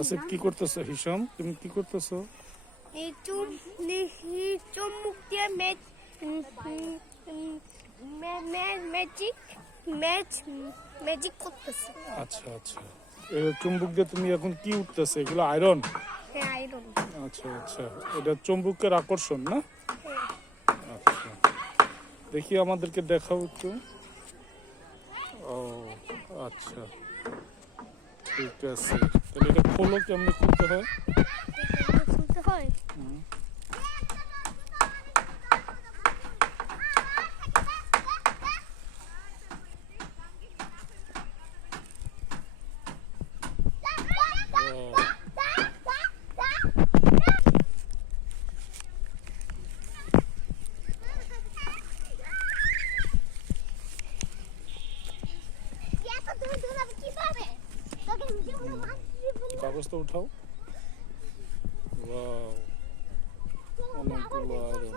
আসিফ কি করতেছো হিসাম তুমি কি করতেছো? এই এই চুম্বুক দিয়ে ম্যাচ ম্যাজিক ম্যাচ ম্যাজিক করতেছে। আচ্ছা আচ্ছা। চুম্বক দিয়ে তুমি এখন কি উঠতেছে? এগুলো আয়রন হ্যাঁ আচ্ছা আচ্ছা। এটা চুম্বকের আকর্ষণ না? আচ্ছা। দেখি আমাদেরকে দেখাও একটু। ও আচ্ছা। ঠিক আছে। তাহলে এটা খোলো কেমনি খুলতে হয়। শুনতে হয় হুম। কাগজটা উঠাও। অনেকগুলো আয়রন